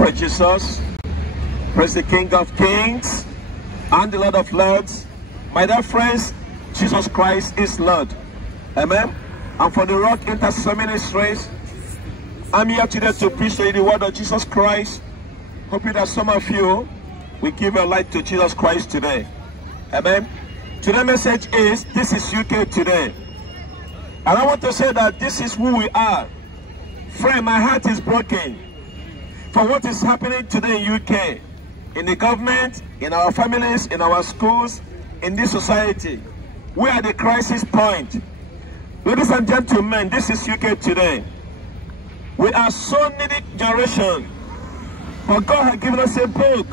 Praise Jesus. Praise the King of Kings and the Lord of Lords. My dear friends, Jesus Christ is Lord. Amen. And for the Rock Intercessor Ministries, I'm here today to preach to you the word of Jesus Christ. Hoping that some of you will give your life to Jesus Christ today. Amen. Today's message is, this is UK today. And I want to say that this is who we are. Friend, my heart is broken for what is happening today in UK, in the government, in our families, in our schools, in this society. We are at the crisis point. Ladies and gentlemen, this is UK today. We are so needy generation, but God has given us a book,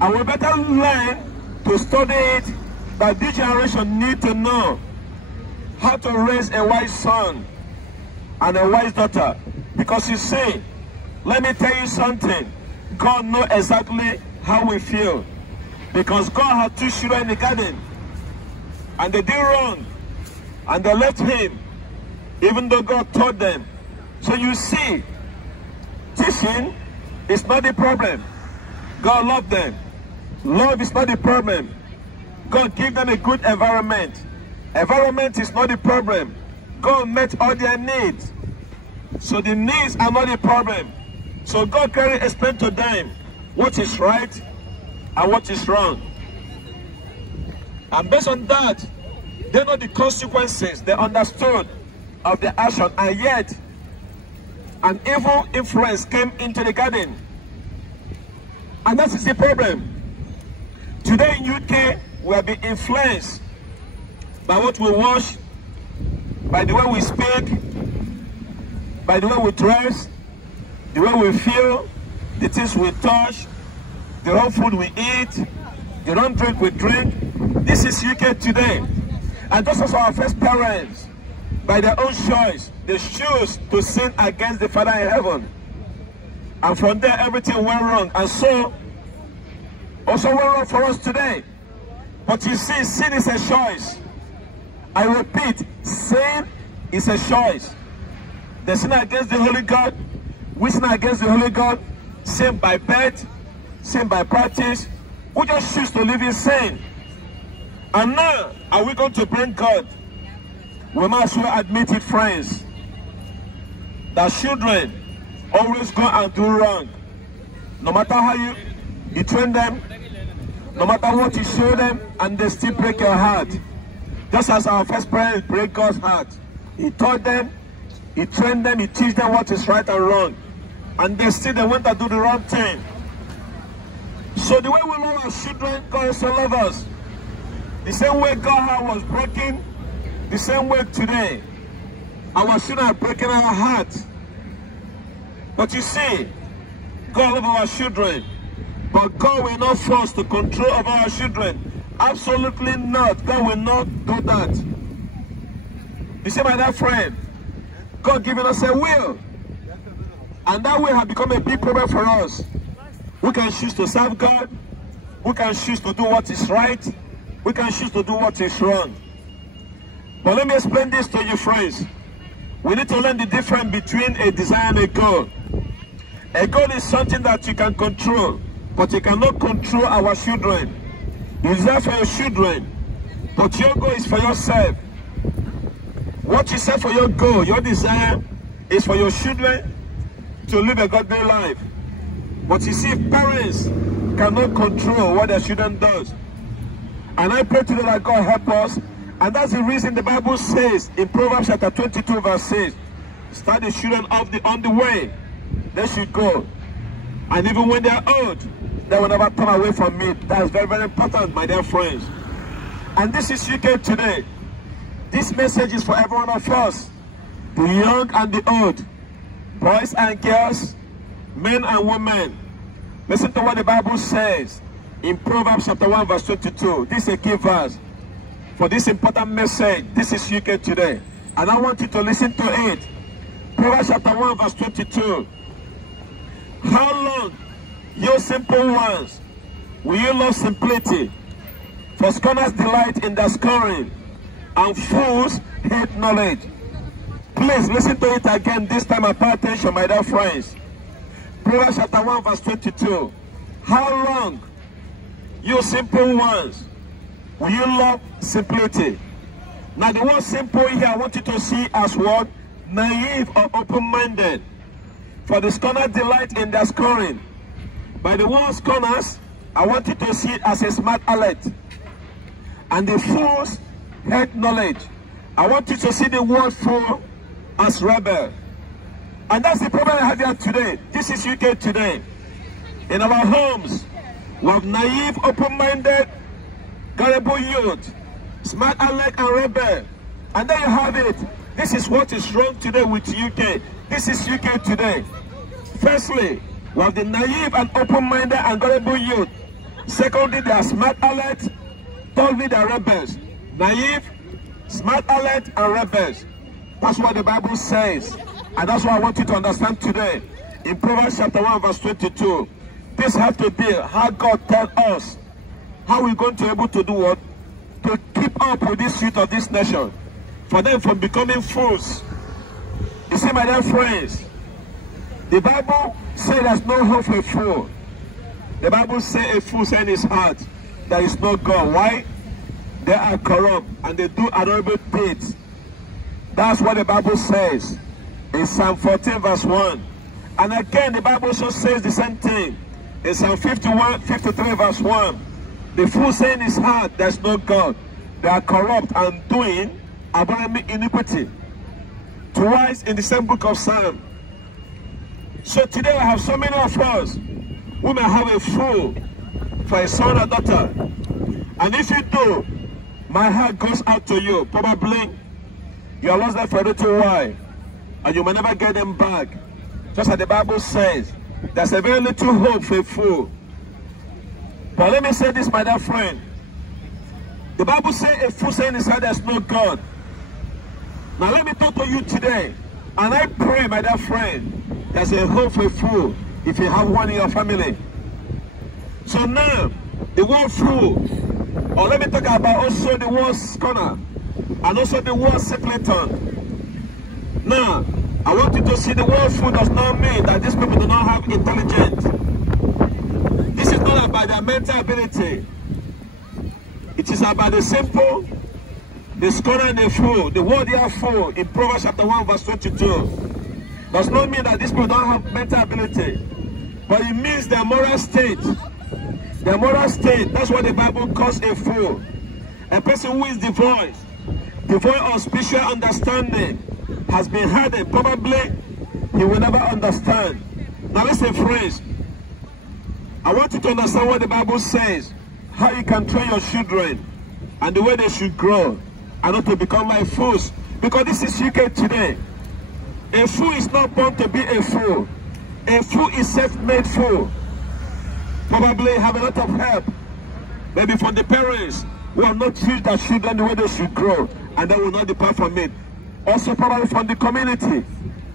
and we better learn to study it, that this generation need to know how to raise a wise son and a wise daughter. Because you see, let me tell you something, God knows exactly how we feel. Because God had two children in the garden, and they did wrong, and they left him, even though God taught them. So you see, teaching is not the problem. God loved them. Love is not the problem. God gave them a good environment. Environment is not the problem. God met all their needs. So the needs are not the problem. So God can explain to them what is right and what is wrong. And based on that, they know the consequences. They understood of their action. And yet, an evil influence came into the garden. And that is the problem. Today in UK, we have been influenced by what we watch, by the way we speak, by the way we dress, the way we feel, the things we touch, the wrong food we eat, the wrong drink we drink. This is UK today. And just as our first parents, by their own choice, they choose to sin against the Father in heaven. And from there, everything went wrong. And so, also went wrong for us today. But you see, sin is a choice. I repeat, sin is a choice. They sin against the Holy God. We sin against the Holy God. Sin by birth, sin by practice. We just choose to live in sin. And now, are we going to bring God? We must well admit it, friends, that children always go and do wrong. No matter how you train them, no matter what you show them, and they still break your heart. Just as our first parents break God's heart. He taught them, he trained them, he teach them what is right and wrong. And they went to do the wrong thing. So the way we love our children, God also loves us. The same way God was broken, the same way today, our children are breaking our hearts. But you see, God loves our children, but God will not force the control of our children. Absolutely not. God will not do that. You see, my dear friend, God given us a will, and that will have become a big problem for us. We can choose to serve God. We can choose to do what is right. We can choose to do what is wrong. But let me explain this to you, friends. We need to learn the difference between a desire and a goal. A goal is something that you can control, but you cannot control our children. You desire for your children, but your goal is for yourself. What you say for your goal, your desire, is for your children to live a godly life. But you see, parents cannot control what their children does. And I pray today that God help us. And that's the reason the Bible says in Proverbs chapter 22 verse 6, start the children on the way they should go. And even when they are old, they will never turn away from me. That's very, very important, my dear friends. And this is UK today. This message is for every one of us, the young and the old, boys and girls, men and women. Listen to what the Bible says in Proverbs chapter 1 verse 22. This is a key verse for this important message. This is UK today, and I want you to listen to it. Proverbs chapter 1 verse 22. How long, you simple ones, will you love simplicity? For scorners delight in their scoring, and fools hate knowledge. Please listen to it again, this time and pay attention, my dear friends. Proverbs chapter 1 verse 22. How long, you simple ones, will you love simplicity? Now the word simple here, I want you to see as what? Naive or open-minded. For the scorner delight in their scoring. By the word scorners, I want you to see it as a smart alert. And the fools hate knowledge. I want you to see the word fool as rebel. And that's the problem I have here today. This is UK today. In our homes, we have naive, open-minded, gullible youth, smart alert and rebel. And there you have it. This is what is wrong today with UK. This is UK today. Firstly, we have the naive and open-minded and gullible youth. Secondly, they are smart alert. Thirdly, they are rebels. Naive, smart alert, and rebels. That's what the Bible says. And that's what I want you to understand today. In Proverbs chapter 1 verse 22. This has to be how God tells us how we're going to be able to do what? To keep up with this youth of this nation. For them from becoming fools. You see, my dear friends, the Bible says there's no hope for a fool. The Bible says a fool said in his heart, there is no God. Why? They are corrupt and they do honorable deeds. That's what the Bible says in Psalm 14 verse 1. And again, the Bible also says the same thing in Psalm 53 verse 1. The fool saying in his heart, there's no God. They are corrupt and doing abominable iniquity. Twice in the same book of Psalm. So today I have so many of us who may have a fool for a son or daughter. And if you do, my heart goes out to you. Probably you have lost that for a little while and you may never get them back. Just as the Bible says, there's a very little hope for a fool. But let me say this, my dear friend. The Bible says a fool saying inside there's no God. Now let me talk to you today. And I pray, my dear friend, there's a hope for a fool if you have one in your family. So now, the word fool, or let me talk about also the word scorner, and also the word simpleton. Now, I want you to see the word fool does not mean that these people do not have intelligence. This is not about their mental ability. It is about the simple, the scorner and the fool. The word here fool in Proverbs chapter 1 verse 22 does not mean that these people don't have mental ability. But it means their moral state. Their moral state, that's what the Bible calls a fool. A person who is devoid of spiritual understanding, has been hardened. Probably he will never understand. Now listen, friends. I want you to understand what the Bible says. How you can train your children and the way they should grow and not to become like fools. Because this is UK today. A fool is not born to be a fool. A fool is self-made fool. Probably have a lot of help. Maybe from the parents who have not treated their children the way they should grow, and they will not depart from it. Also probably from the community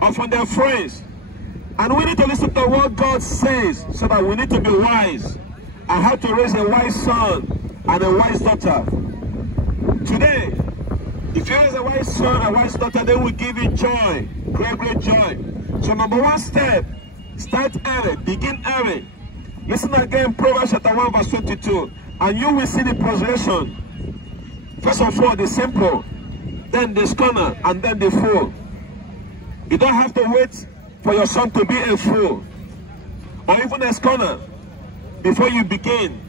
or from their friends. And we need to listen to what God says so that we need to be wise and how to raise a wise son and a wise daughter. Today, if you raise a wise son and a wise daughter, they will give you joy, great, great joy. So number one step, start early, begin early. Listen again, Proverbs chapter 1 verse 22, and you will see the progression. First of all, the simple, then the scorner, and then the fool. You don't have to wait for your son to be a fool or even a scorner before you begin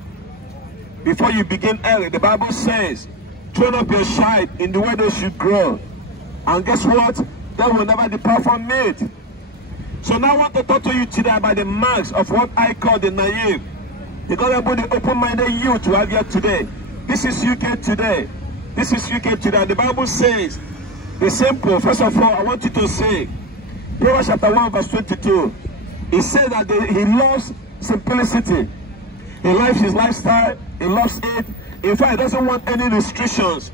early. The Bible says, train up your child in the way they should grow. And guess what? They will never depart from it. So now I want to talk to you today about the marks of what I call the naive. Because about the open-minded youth you have here today. This is UK today. This is UK today. The Bible says, the simple. First of all, I want you to say, Proverbs chapter 1 verse 22. It says that he loves simplicity. He loves his lifestyle. He loves it. In fact, he doesn't want any restrictions.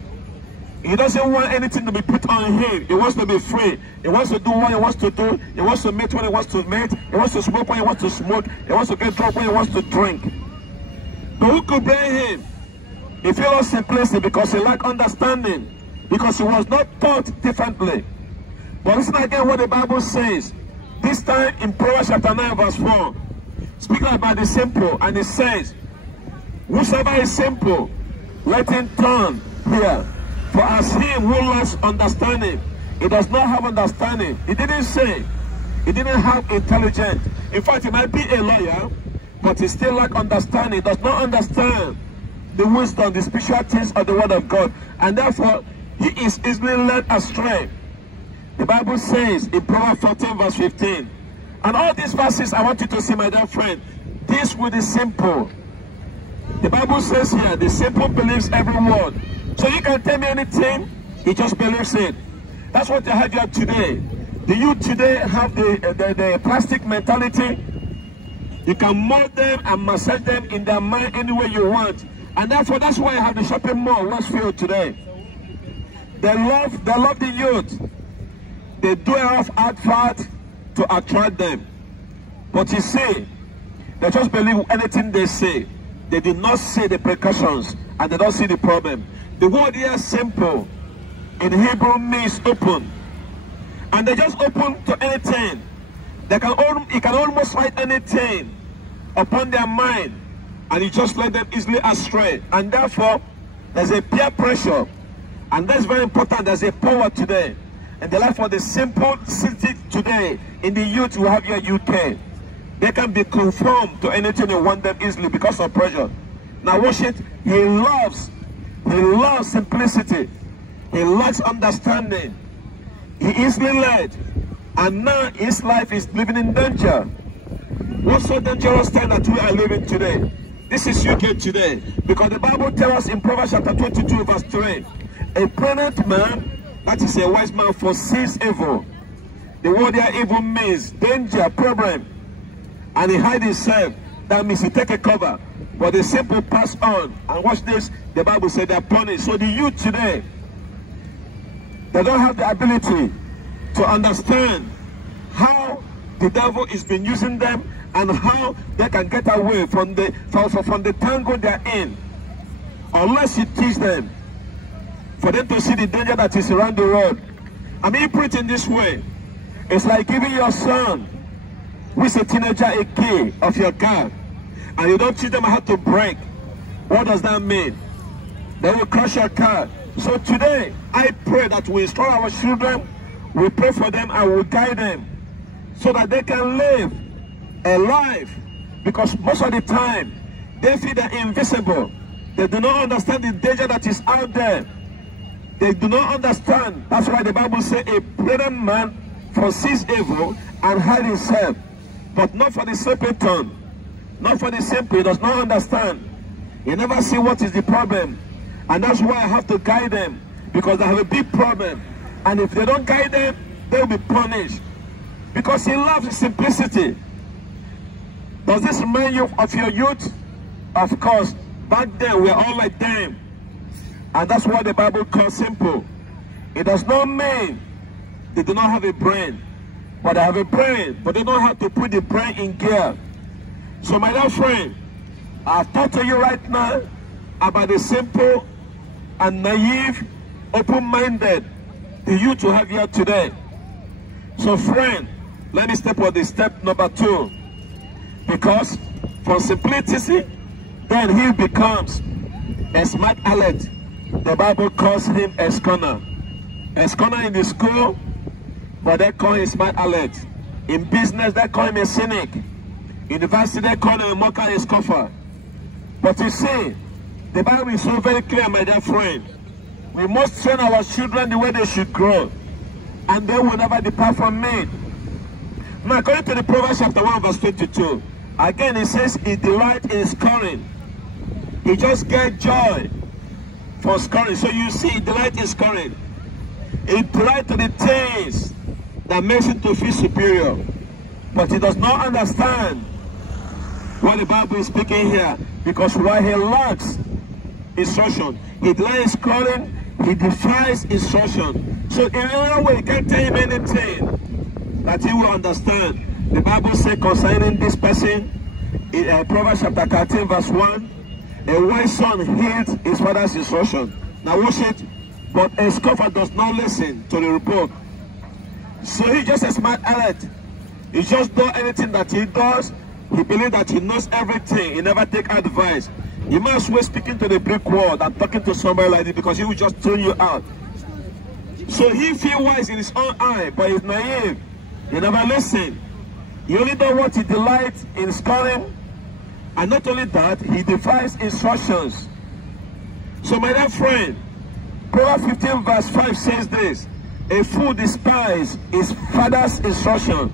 He doesn't want anything to be put on him. He wants to be free. He wants to do what he wants to do. He wants to mate when he wants to mate. He wants to smoke when he wants to smoke. He wants to get drunk when he wants to drink. But who could blame him? If he lost simplicity because he lacked understanding, because he was not taught differently. But listen again what the Bible says. This time in Proverbs chapter 9 verse 4, speaking about the simple, and it says, whosoever is simple, let him turn here. For as him who lacks understanding, he does not have understanding. He didn't say, he didn't have intelligence. In fact, he might be a lawyer, but he still lacks understanding. He does not understand the wisdom, the spiritual things of the word of God. And therefore, he is easily led astray. The Bible says in Proverbs 14 verse 15, and all these verses I want you to see, my dear friend, this with the simple. The Bible says here, the simple believes every word. So you can tell me anything, he just believes it. That's what I have here today. The youth today have the plastic mentality. You can mold them and massage them in their mind any way you want. And therefore, that's why I have the shopping mall, Westfield, today. They love the youth. They do enough advert to attract them. But you see, they just believe anything they say. They do not see the precautions, and they don't see the problem. The word here is simple. In Hebrew means open. And they just open to anything. It can almost write anything upon their mind, and it just let them easily astray. And therefore, there's a peer pressure. And that's very important. There's a power today in the life of the simple city today. In the youth you have your UK, they can be conformed to anything you want them easily because of pressure. Now watch it. He loves simplicity. He lacks understanding. He is easily led, and now his life is living in danger. What's so dangerous thing that we are living today? This is UK today, because the Bible tells us in Proverbs chapter 22 verse 3, a prudent man, that is a wise man, foresees evil. The word here evil means danger, problem, and he hides himself. That means he take a cover. But the simple pass on. And watch this, the Bible said they are punished. So the youth today, they don't have the ability to understand how the devil is been using them and how they can get away from the tangle they are in. Unless you teach them, for them to see the danger that is around the world. I mean, put it in this way. It's like giving your son, who is a teenager, a key of your car, and you don't teach them how to brake. What does that mean? They will crash your car. So today, I pray that we instruct our children, we pray for them, and we guide them so that they can live a life. Because most of the time, they feel they're invisible. They do not understand the danger that is out there. They do not understand. That's why the Bible says a prudent man foresees evil and hides himself. But not for the simpleton. Not for the simple. He does not understand. He never see what is the problem. And that's why I have to guide them. Because they have a big problem. And if they don't guide them, they will be punished. Because he loves simplicity. Does this remind you of your youth? Of course. Back then, we were all like them. And that's what the Bible calls simple. It does not mean they do not have a brain. But they have a brain, but they don't have to put the brain in gear. So my dear friend, I've talked to you right now about the simple and naive, open-minded, the youth to have here today. So friend, let me step on the step number 2. Because from simplicity, then he becomes a smart aleck. The Bible calls him a scholar. A scholar in the school, but they call him smart aleck. In business, they call him a cynic. University, they call him a mocker, a scoffer. But you see, the Bible is so very clear, my dear friend. We must train our children the way they should grow, and they will never depart from me. Now, according to the Proverbs chapter 1 verse 22, again it says, he delights in scoring. He just gets joy for scoring. So you see, he delights in scoring. He delights to the things that makes him to feel superior. But he does not understand what the Bible is speaking here. Because while he lacks instruction, he delights in scoring, he defies instruction. So in another way, he can't tell him anything that he will understand. The Bible says concerning this person, in Proverbs chapter 13 verse 1, a wise son heeds his father's instruction. Now watch it. But a scoffer does not listen to the reproof. So he's just a smart aleck. He just does anything that he does. He believes that he knows everything. He never take advice. You might as well speaking to the brick wall than talking to somebody like this, because he will just tune you out. So he feels wise in his own eye, but he's naive. He never listens. He only does what he delights in scorning. And not only that, he defies instructions. So my dear friend, Proverbs 15 verse 5 says this: a fool despises his father's instruction.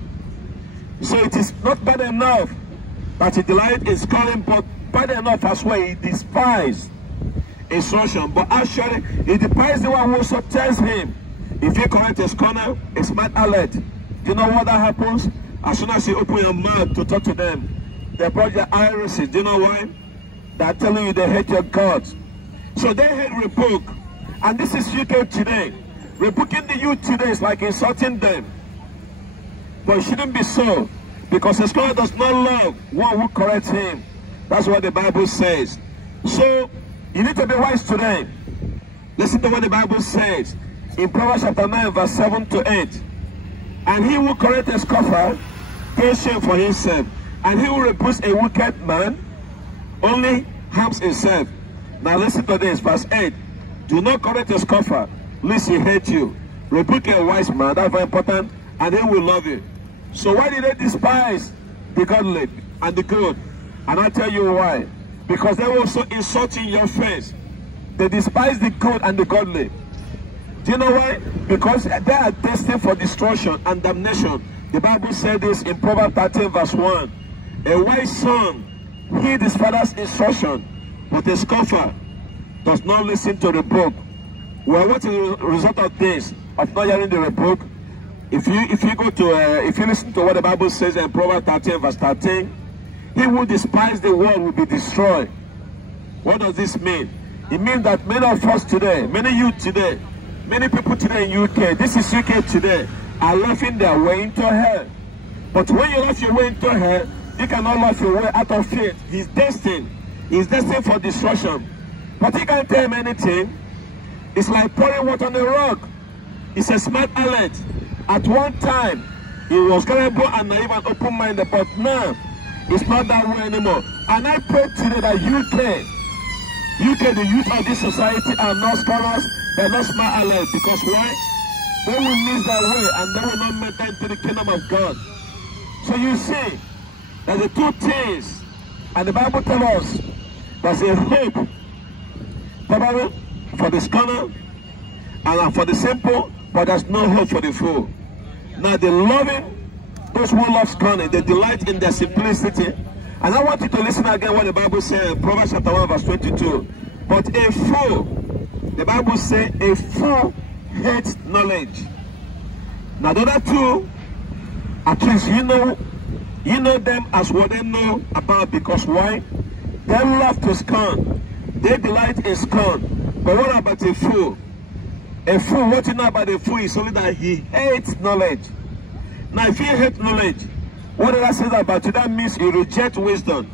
So it is not bad enough that he delights in scorning, but bad enough as well he despises instruction. But actually, he despises the one who also tells him. If you correct a scorner, a smart alert, do you know what that happens? As soon as you open your mouth to talk to them, they brought your irises. Do you know why? They're telling you they hate your God. So they hate rebuke. And this is UK today. Rebuking the youth today is like insulting them. But it shouldn't be so. Because a scholar does not love one who corrects him. That's what the Bible says. So you need to be wise today. Listen to what the Bible says in Proverbs chapter 9 verse 7 to 8. And he who corrects a scoffer pays shame for himself. And he who rebukes a wicked man only harms himself. Now listen to this, verse 8. Do not correct a scoffer, lest he hate you. Rebuke a wise man, that's very important, and he will love you. So why did they despise the godly and the good? And I'll tell you why. Because they were so insulting your face. They despise the good and the godly. Do you know why? Because they are destined for destruction and damnation. The Bible said this in Proverbs 13 verse 1. A wise son heeds his father's instruction, but a scoffer does not listen to the rebuke. Well, what is the result of this? Of not hearing the rebuke? If you listen to what the Bible says in Proverbs 13 verse 13, he who despises the world will be destroyed. What does this mean? It means that many of us today, many youth today, many people today in UK, this is UK today, are laughing their way into hell. But when you laugh your way into hell, you cannot laugh your way out of faith. He's destined. He's destined for destruction. But he can't tell him anything. It's like pouring water on a rock. It's a smart alert. At one time, he was capable and naive and open-minded, but now, it's not that way anymore. And I pray today that UK, the youth of this society are not scholars, they're not smart alert. Because why? They will miss their way and they will not make it into the kingdom of God. So you see, there's the two things, and the Bible tells us there's a hope for the scholar and for the simple, but there's no hope for the fool. Now the loving, those who love scorning, they delight in their simplicity. And I want you to listen again what the Bible says in Proverbs chapter 1 verse 22. But a fool, the Bible says, a fool hates knowledge. Now the other two, at least you know them as what they know about, because why? They love to scorn. They delight in scorn. But what about a fool? A fool, what you know about a fool is only that he hates knowledge. Now if you hate knowledge, what that says about you, that means you reject wisdom.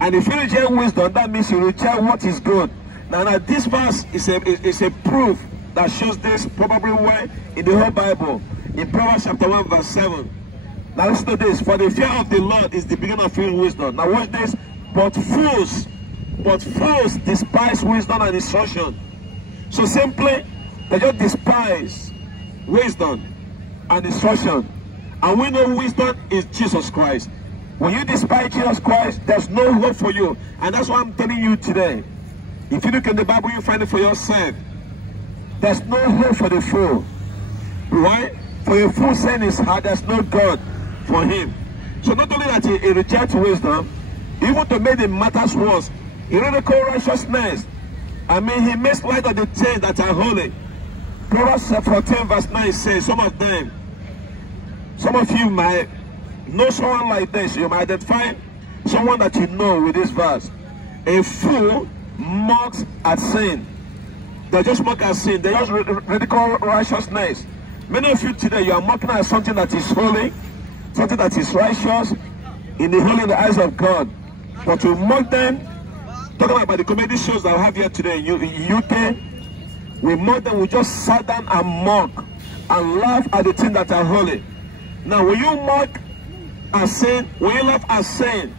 And if you reject wisdom, that means you reject what is good. Now this verse is a proof that shows this probably where in the whole Bible. In Proverbs chapter 1 verse 7. Now listen to this. For the fear of the Lord is the beginning of wisdom. Now watch this. But fools despise wisdom and instruction. So simply, they just despise wisdom and instruction. And we know wisdom is Jesus Christ. When you despise Jesus Christ, there's no hope for you. And that's what I'm telling you today. If you look in the Bible, you find it for yourself. There's no hope for the fool. Right? For a fool saying his heart, there's no God for him. So not only that he rejects wisdom, even to make the matters worse, he ridicules righteousness. I mean, he makes light of the things that are holy. Proverbs 14 verse 9 says, some of you might know someone like this. You might identify someone that you know with this verse. A fool mocks at sin. They just mock at sin. They just ridicule righteousness. Many of you today, you are mocking at something that is holy, something that is righteous, in the eyes of God. But you mock them, talking about the comedy shows that I have here today in UK, we mock them, we just sit down and mock and laugh at the things that are holy. Now, when you mock as sin, when you love as sin,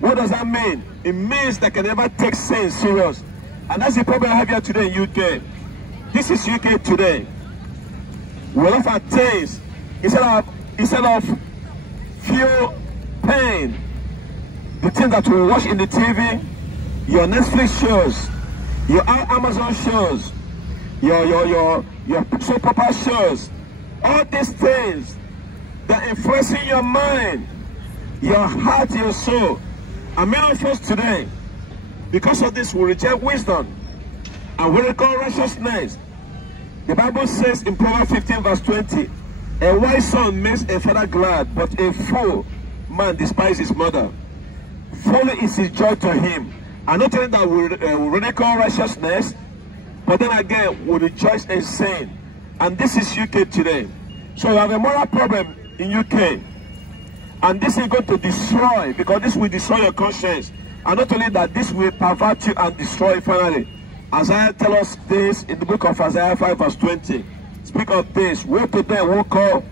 what does that mean? It means they can never take sin serious. And that's the problem I have here today in UK. This is UK today. We love our things instead of feel pain. The things that we watch in the TV, your Netflix shows, your Amazon shows, your soap opera shows, all these things that are influencing your mind, your heart, your soul. And many of us today, because of this, we reject wisdom and we recall righteousness. The Bible says in Proverbs 15 verse 20, a wise son makes a father glad, but a fool man despises his mother. Folly is his joy to him. And not only that we ridicule righteousness, but then again we rejoice in sin. And this is UK today. So we have a moral problem in UK. And this is going to destroy, because this will destroy your conscience. And not only that, this will pervert you and destroy you finally. Isaiah tells us this in the book of Isaiah 5 verse 20. Speak of this. Woe to them who call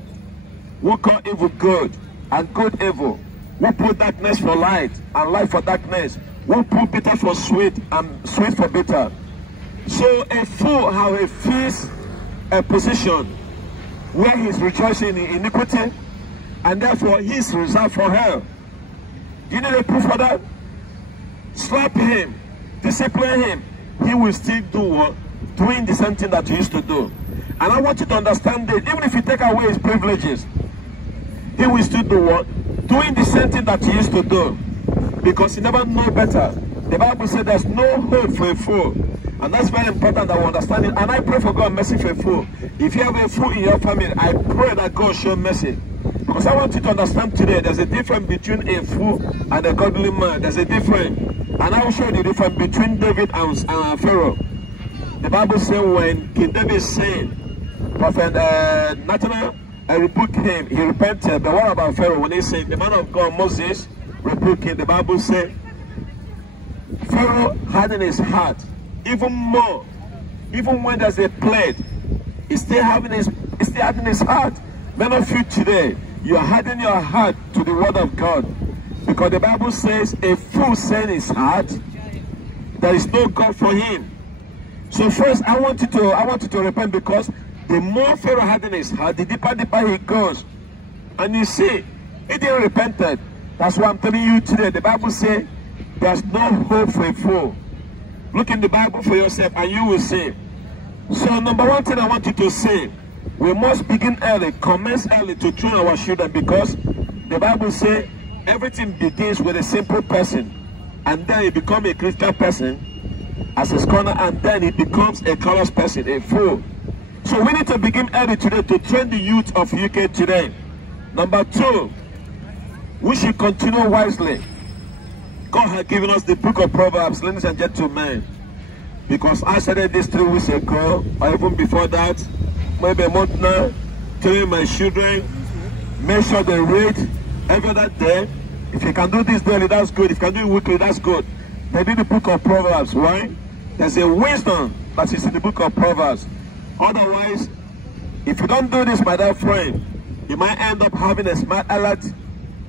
evil good and good evil. Who put darkness for light and light for darkness. Who put bitter for sweet and sweet for bitter. So a fool has a fixed position where he is rejoicing in iniquity, and therefore he is reserved for hell. Do you need a proof for that? Slap him, discipline him. He will still do what? Doing the same thing that he used to do. And I want you to understand that even if you take away his privileges, he will still do what? Doing the same thing that he used to do. Because he never know better. The Bible says there's no hope for a fool. And that's very important that we understand it. And I pray for God mercy for a fool. If you have a fool in your family, I pray that God show mercy. Because I want you to understand today, there's a difference between a fool and a godly man. There's a difference. And I will show you the difference between David and Pharaoh. The Bible says when King David sinned, Prophet Nathaniel rebuked him. He repented. But what about Pharaoh? When he said, the man of God, Moses, rebuked him, the Bible says, Pharaoh had in his heart, even more, even when there's a plague, he's still having his heart. Many of you today, you are hardening your heart to the word of God. Because the Bible says, a fool says in his heart, there is no God for him. So first, I want you to repent, because the more Pharaoh had in his heart, the deeper he goes. And you see, he didn't repent. That's why I'm telling you today. The Bible says, there's no hope for a fool. Look in the Bible for yourself and you will see. So number one thing I want you to say, we must begin early, commence early to train our children, because the Bible says everything begins with a simple person, and then he becomes a Christian person as a scholar, and then he becomes a callous person, a fool. So we need to begin early today to train the youth of UK today. Number two, we should continue wisely. God has given us the book of Proverbs, ladies and gentlemen, because I started this 3 weeks ago, or even before that, maybe a month now, telling my children, make sure they read every other day. If you can do this daily, that's good. If you can do it weekly, that's good. They did the book of Proverbs. Why? There's a wisdom that is in the book of Proverbs. Otherwise, if you don't do this, my dear friend, you might end up having a smart alert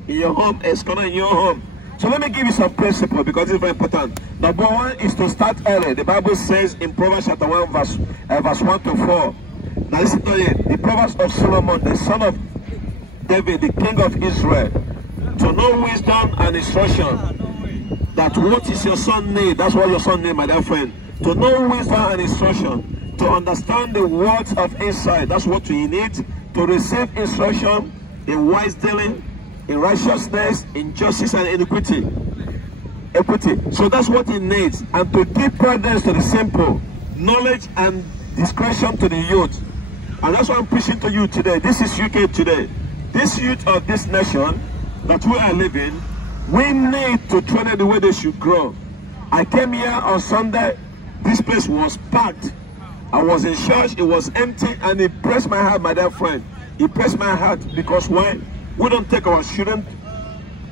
in your home, a scholar in your home. So let me give you some principles, because it's very important. Number one is to start early. The Bible says in Proverbs chapter 1 verse 1 to 4. Now listen to it. The Proverbs of Solomon, the son of David, the king of Israel, to know wisdom and instruction. That what is your son need? That's what your son need, my dear friend. To know wisdom and instruction. To understand the words of insight. That's what you need. To receive instruction in wise dealing, in righteousness, in justice and equity. So that's what he needs. And to give prudence to the simple, knowledge and discretion to the youth. And that's what I'm preaching to you today. This is UK today. This youth of this nation that we are living, we need to train them the way they should grow. I came here on Sunday. This place was packed. I was in church. It was empty, and it pressed my heart, my dear friend. It pressed my heart because why? We don't take our children,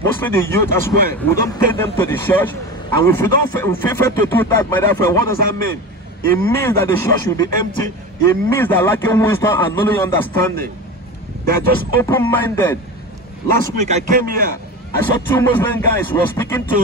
mostly the youth as well. We don't take them to the church. And if we don't fail to do that, my dear friend, what does that mean? It means that the church will be empty. It means that lacking wisdom and knowledge and understanding. They are just open-minded. Last week I came here. I saw two Muslim guys who were speaking to